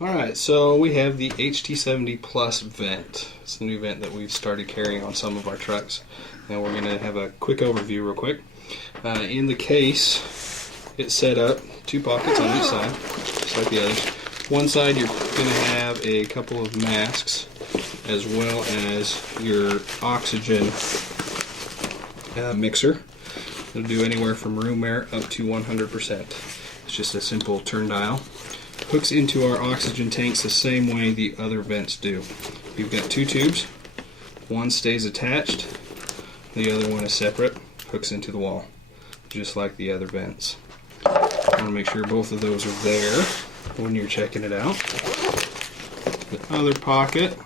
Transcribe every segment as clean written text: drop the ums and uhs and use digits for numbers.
Alright, so we have the HT70 Plus vent. It's the new vent that we've started carrying on some of our trucks. Now we're going to have a quick overview real quick. In the case, it's set up 2 pockets on each side, just like the others. One side you're going to have a couple of masks, as well as your oxygen mixer. It'll do anywhere from room air up to 100%. It's just a simple turn dial. Hooks into our oxygen tanks the same way the other vents do. You've got 2 tubes. One stays attached, the other one is separate. Hooks into the wall, just like the other vents. I want to make sure both of those are there when you're checking it out. The other pocket,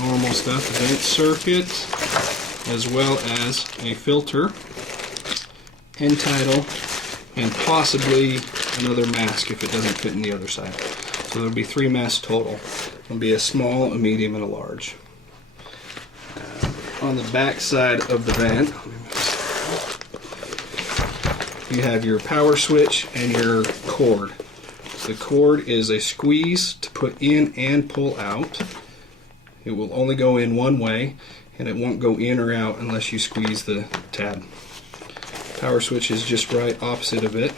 normal stuff, the vent circuit, as well as a filter, end tidal, and possibly another mask if it doesn't fit in the other side. So there'll be 3 masks total. There'll be a small, a medium, and a large. On the back side of the vent, you have your power switch and your cord. The cord is a squeeze to put in and pull out. It will only go in one way, and it won't go in or out unless you squeeze the tab. Power switch is just right opposite of it,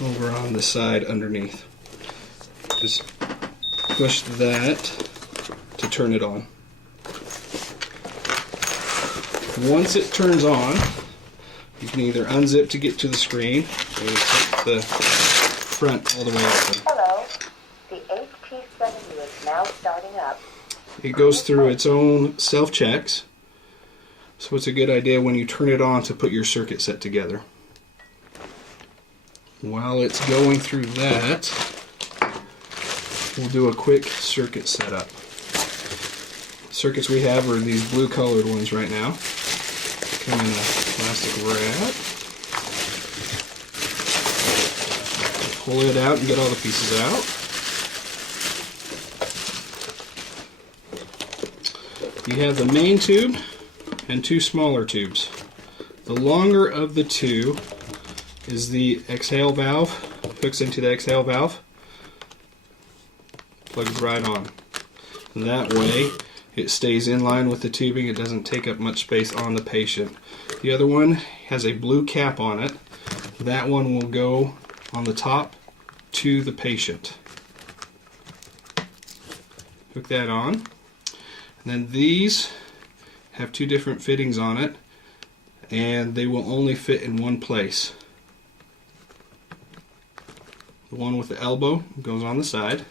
over on the side underneath. Just push that to turn it on. Once it turns on, you can either unzip to get to the screen, or take the front all the way open. Hello, the HT70 is now starting up. It goes through its own self-checks, so it's a good idea when you turn it on to put your circuit set together. While it's going through that, we'll do a quick circuit setup. Circuits we have are these blue colored ones right now. Come in a plastic wrap. Pull it out and get all the pieces out. You have the main tube and 2 smaller tubes. The longer of the 2 is the exhale valve. Hooks into the exhale valve. Plugs right on. And that way it stays in line with the tubing. It doesn't take up much space on the patient. The other one has a blue cap on it. That one will go on the top to the patient. Hook that on. And then these have 2 different fittings on it, and they will only fit in one place. The one with the elbow goes on the side.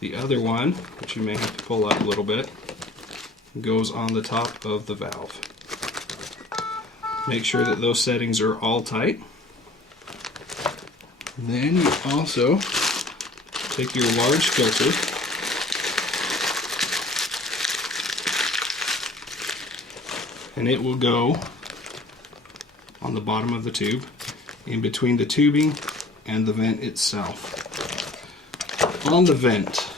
The other one, which you may have to pull up a little bit, goes on the top of the valve. Make sure that those settings are all tight. Then you also take your large filter and it will go on the bottom of the tube, in between the tubing and the vent itself. On the vent,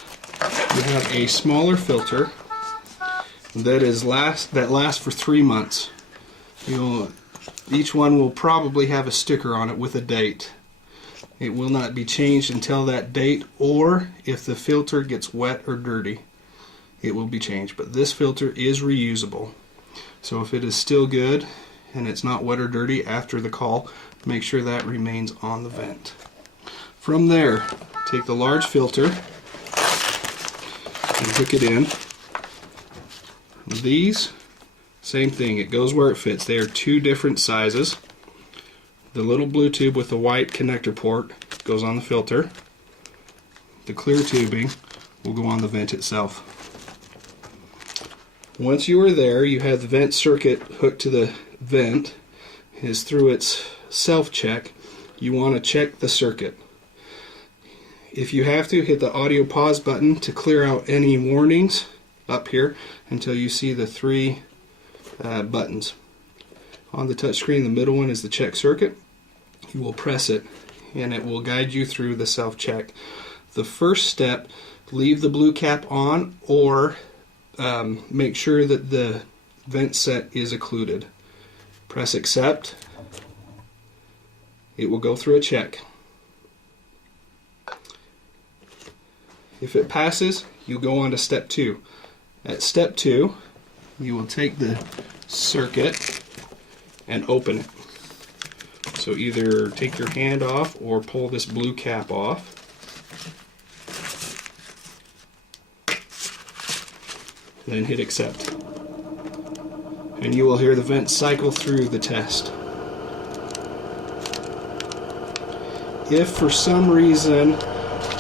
you have a smaller filter that lasts for 3 months. Each one will probably have a sticker on it with a date. It will not be changed until that date, or if the filter gets wet or dirty, it will be changed. But this filter is reusable. So if it is still good and it's not wet or dirty after the call, make sure that remains on the vent. From there, take the large filter and hook it in. These, same thing, it goes where it fits. They are 2 different sizes. The little blue tube with the white connector port goes on the filter. The clear tubing will go on the vent itself. Once you are there, you have the vent circuit hooked to the vent. It is through its self-check. You want to check the circuit. If you have to, hit the audio pause button to clear out any warnings up here until you see the 3 buttons. On the touch screen, the middle one is the check circuit. You will press it and it will guide you through the self-check. The first step, leave the blue cap on, or make sure that the vent set is occluded. Press accept. It will go through a check. If it passes, you go on to step 2. At step 2, you will take the circuit and open it. So either take your hand off or pull this blue cap off. Then hit accept. And you will hear the vent cycle through the test. If for some reason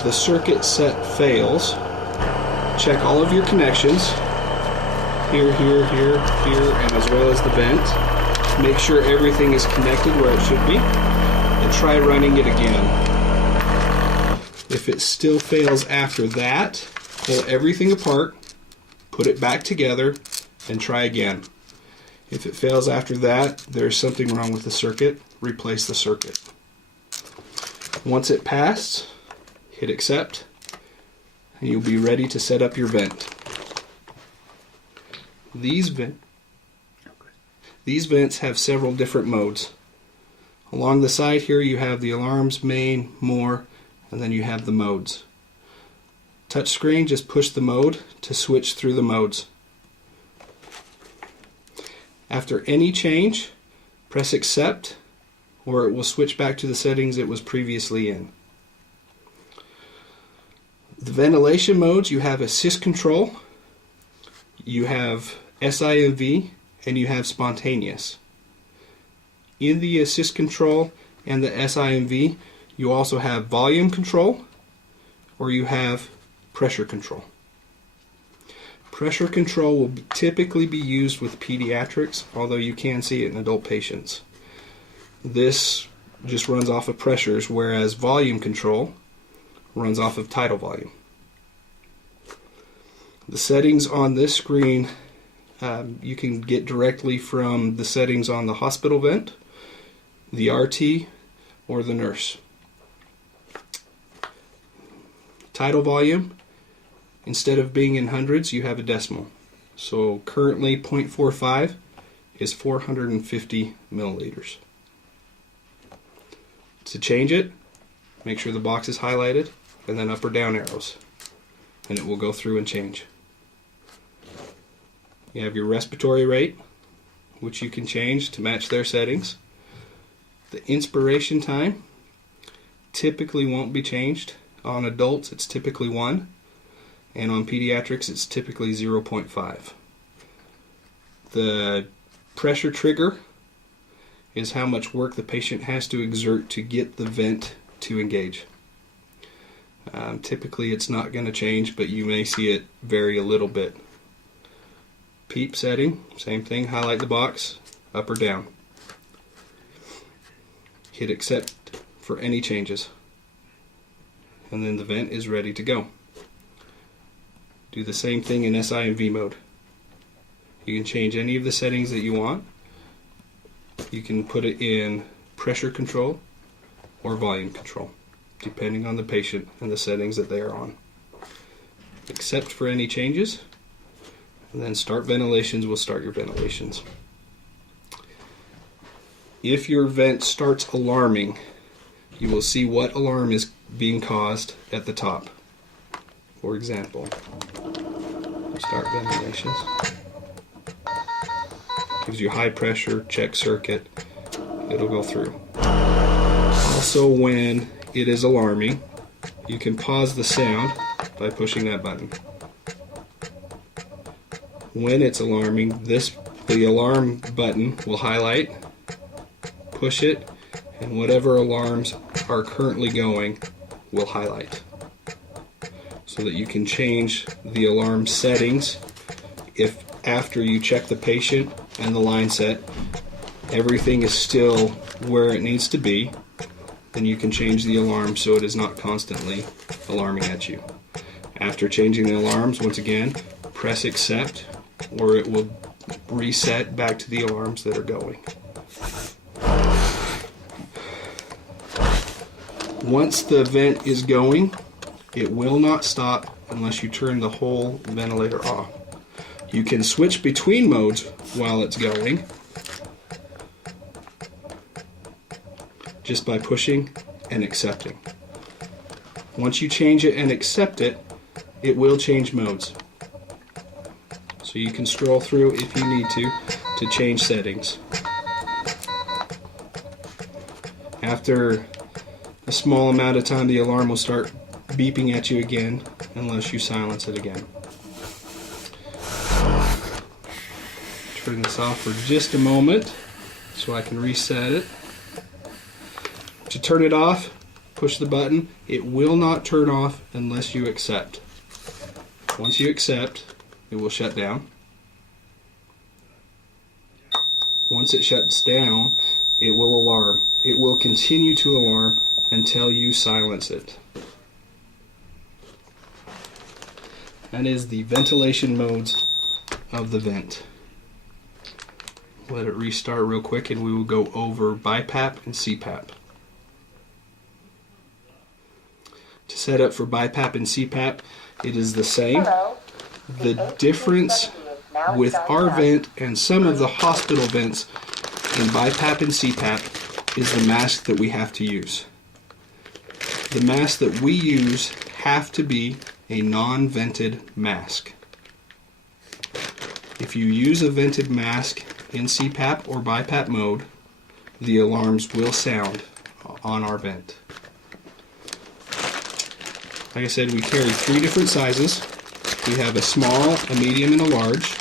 the circuit set fails, check all of your connections, here, here, here, here, and as well as the vent. Make sure everything is connected where it should be, and try running it again. If it still fails after that, pull everything apart, put it back together, and try again. If it fails after that, there's something wrong with the circuit, replace the circuit. Once it passed, hit accept, and you'll be ready to set up your vent. These vents have several different modes. Along the side here you have the alarms, main, more, and then you have the modes. Touch screen, just push the mode to switch through the modes. After any change, press accept, or it will switch back to the settings it was previously in. The ventilation modes, you have assist control, you have SIMV, and you have spontaneous. In the assist control and the SIMV, you also have volume control, or you have pressure control. Pressure control will typically be used with pediatrics, although you can see it in adult patients. This just runs off of pressures, whereas volume control runs off of tidal volume. The settings on this screen you can get directly from the settings on the hospital vent, the RT, or the nurse. Tidal volume, instead of being in hundreds, you have a decimal. So currently 0.45 is 450 milliliters. To change it, make sure the box is highlighted and then up or down arrows, and it will go through and change. You have your respiratory rate, which you can change to match their settings. The inspiration time typically won't be changed. On adults it's typically 1, and on pediatrics it's typically 0.5. The pressure trigger is how much work the patient has to exert to get the vent to engage. Typically it's not going to change, but you may see it vary a little bit. PEEP setting, same thing, highlight the box, up or down. Hit accept for any changes. And then the vent is ready to go. Do the same thing in SIMV mode. You can change any of the settings that you want. You can put it in pressure control or volume control, depending on the patient and the settings that they are on. Accept for any changes, and then start ventilations will start your ventilations. If your vent starts alarming, you will see what alarm is being caused at the top. For example, start ventilations. Gives you high pressure, check circuit, it'll go through. Also, when it is alarming, you can pause the sound by pushing that button. When it's alarming, the alarm button will highlight, push it, and whatever alarms are currently going will highlight, so that you can change the alarm settings. If after you check the patient and the line set, everything is still where it needs to be, then you can change the alarm so it is not constantly alarming at you. After changing the alarms, once again, press accept, or it will reset back to the alarms that are going. Once the vent is going, it will not stop unless you turn the whole ventilator off. You can switch between modes while it's going just by pushing and accepting. Once you change it and accept it, it will change modes. So you can scroll through if you need to change settings. After a small amount of time, the alarm will start beeping at you again unless you silence it again. Turn this off for just a moment so I can reset it. To turn it off, push the button. It will not turn off unless you accept. Once you accept, it will shut down. Once it shuts down, it will alarm. It will continue to alarm until you silence it. That is the ventilation modes of the vent. Let it restart real quick and we will go over BiPAP and CPAP. To set up for BiPAP and CPAP, it is the same. Hello. The difference with our vent and some of the hospital vents in BiPAP and CPAP is the mask that we have to use. The masks that we use have to be a non-vented mask. If you use a vented mask in CPAP or BiPAP mode, the alarms will sound on our vent. Like I said, we carry 3 different sizes. We have a small, a medium, and a large.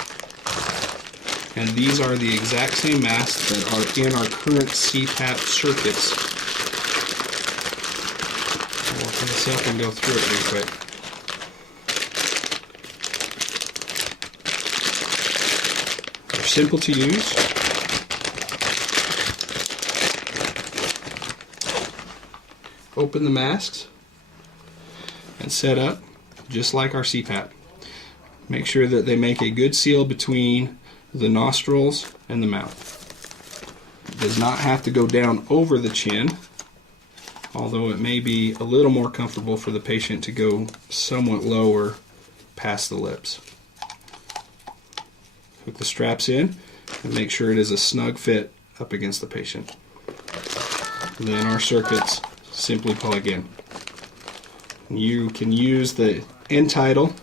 And these are the exact same masks that are in our current CPAP circuits. I'll open this up and go through it real quick. They're simple to use. Open the masks and set up just like our CPAP. Make sure that they make a good seal between the nostrils and the mouth. It does not have to go down over the chin, although it may be a little more comfortable for the patient to go somewhat lower past the lips. Hook the straps in and make sure it is a snug fit up against the patient. Then our circuits simply plug in. You can use the end title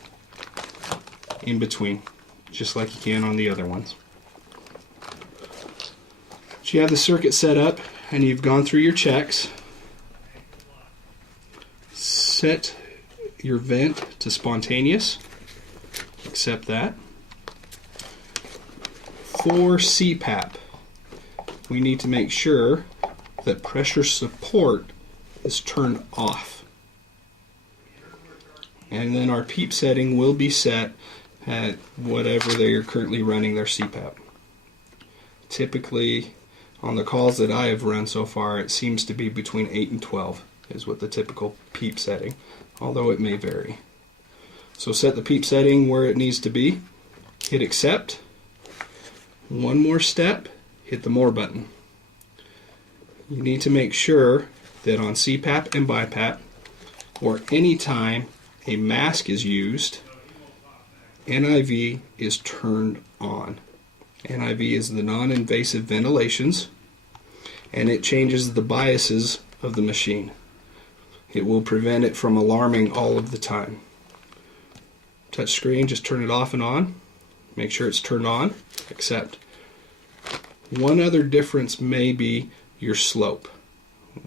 in between, just like you can on the other ones. So you have the circuit set up and you've gone through your checks. Set your vent to spontaneous. Accept that. For CPAP, we need to make sure that pressure support is turned off. And then our PEEP setting will be set at whatever they are currently running their CPAP. Typically, on the calls that I have run so far, it seems to be between 8 and 12 is what the typical PEEP setting, although it may vary. So set the PEEP setting where it needs to be, hit accept. One more step, hit the more button. You need to make sure that on CPAP and BiPAP, or any time a mask is used, NIV is turned on. NIV is the non-invasive ventilations, and it changes the biases of the machine. It will prevent it from alarming all of the time. Touch screen, just turn it off and on. Make sure it's turned on. Accept. One other difference may be your slope.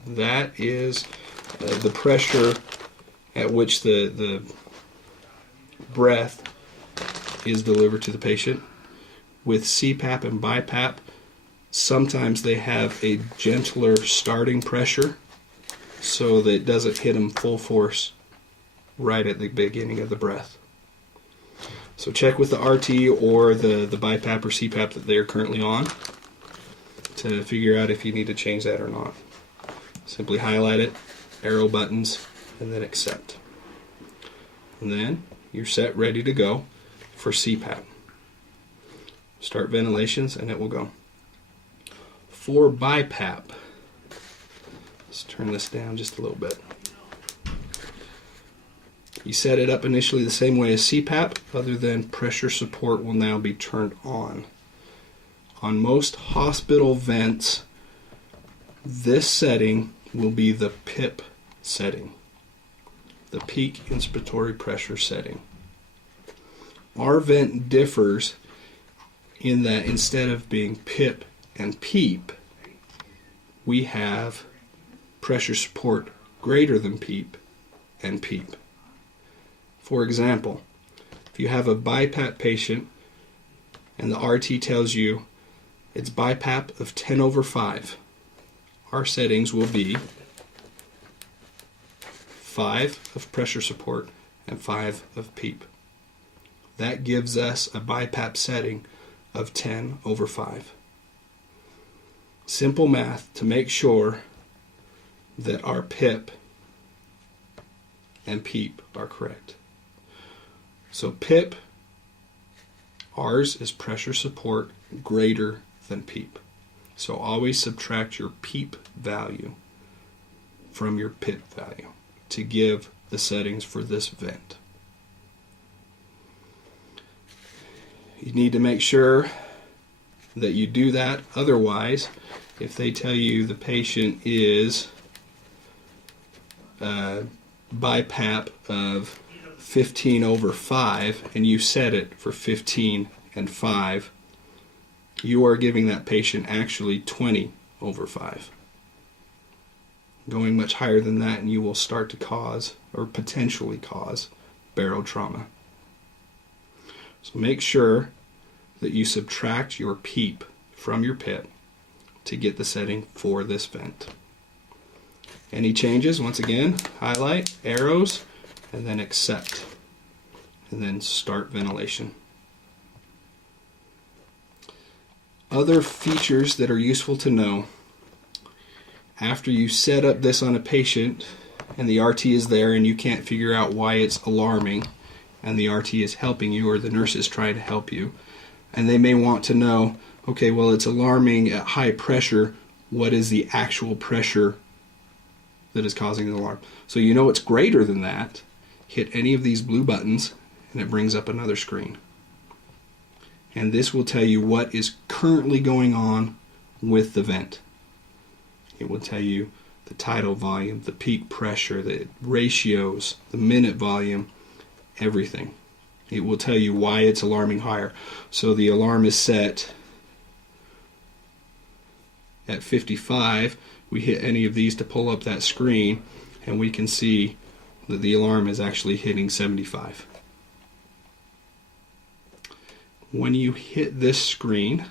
That is the pressure at which the breath is delivered to the patient. With CPAP and BiPAP, sometimes they have a gentler starting pressure so that it doesn't hit them full force right at the beginning of the breath. So check with the RT or the BiPAP or CPAP that they're currently on to figure out if you need to change that or not. Simply highlight it, arrow buttons, and then accept. And then you're set, ready to go for CPAP. Start ventilations and it will go. For BiPAP, let's turn this down just a little bit. You set it up initially the same way as CPAP, other than pressure support will now be turned on. On most hospital vents, this setting will be the PIP setting. the peak inspiratory pressure setting. Our vent differs in that instead of being PIP and PEEP, we have pressure support greater than PEEP and PEEP. For example, if you have a BiPAP patient and the RT tells you it's BiPAP of 10/5, our settings will be 5 of pressure support and 5 of PEEP. That gives us a BiPAP setting of 10/5. Simple math to make sure that our PIP and PEEP are correct. So PIP, ours is pressure support greater than PEEP. So always subtract your PEEP value from your PIP value to give the settings for this vent. You need to make sure that you do that. Otherwise, if they tell you the patient is BiPAP of 15/5 and you set it for 15 and 5, you are giving that patient actually 20/5. Going much higher than that and you will start to cause or potentially cause barotrauma. So make sure that you subtract your PEEP from your PIP to get the setting for this vent. Any changes, once again, highlight, arrows, and then accept, and then start ventilation. Other features that are useful to know: after you set up this on a patient and the RT is there and you can't figure out why it's alarming, and the RT is helping you or the nurse is trying to help you, and they may want to know, okay, well, it's alarming at high pressure. What is the actual pressure that is causing the alarm? So you know it's greater than that. Hit any of these blue buttons and it brings up another screen. And this will tell you what is currently going on with the vent. It will tell you the tidal volume, the peak pressure, the ratios, the minute volume, everything. It will tell you why it's alarming higher. So the alarm is set at 55. We hit any of these to pull up that screen and we can see that the alarm is actually hitting 75. When you hit this screen,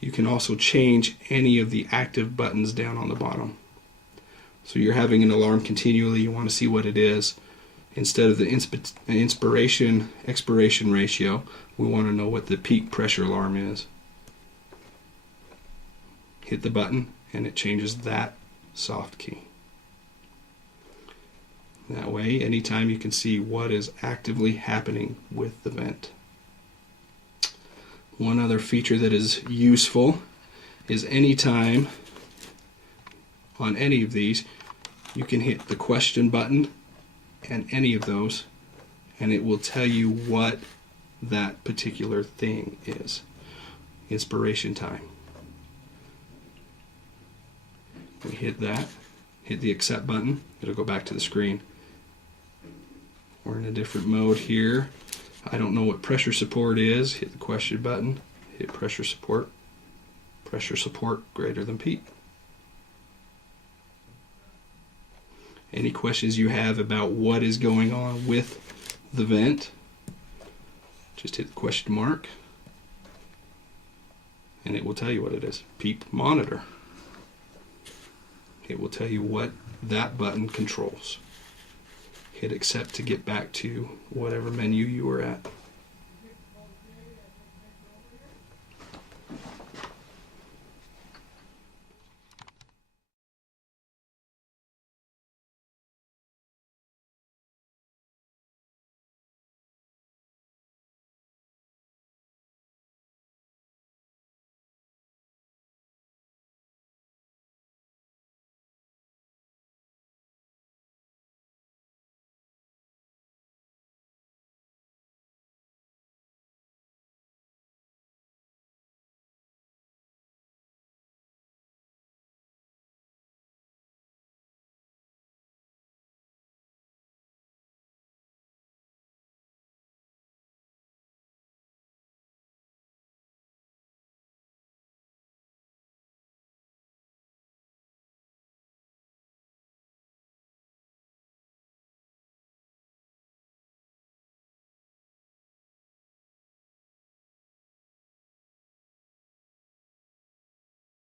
you can also change any of the active buttons down on the bottom. So you're having an alarm continually, you want to see what it is. Instead of the inspiration-expiration ratio, we want to know what the peak pressure alarm is. Hit the button and it changes that soft key. That way, anytime you can see what is actively happening with the vent. One other feature that is useful is anytime on any of these, you can hit the question button and any of those, and it will tell you what that particular thing is. Inspiration time. We hit that, hit the accept button, it'll go back to the screen. We're in a different mode here. I don't know what pressure support is. Hit the question button, hit pressure support greater than PEEP. Any questions you have about what is going on with the vent, just hit the question mark and it will tell you what it is. PEEP monitor. It will tell you what that button controls. Hit accept to get back to whatever menu you were at.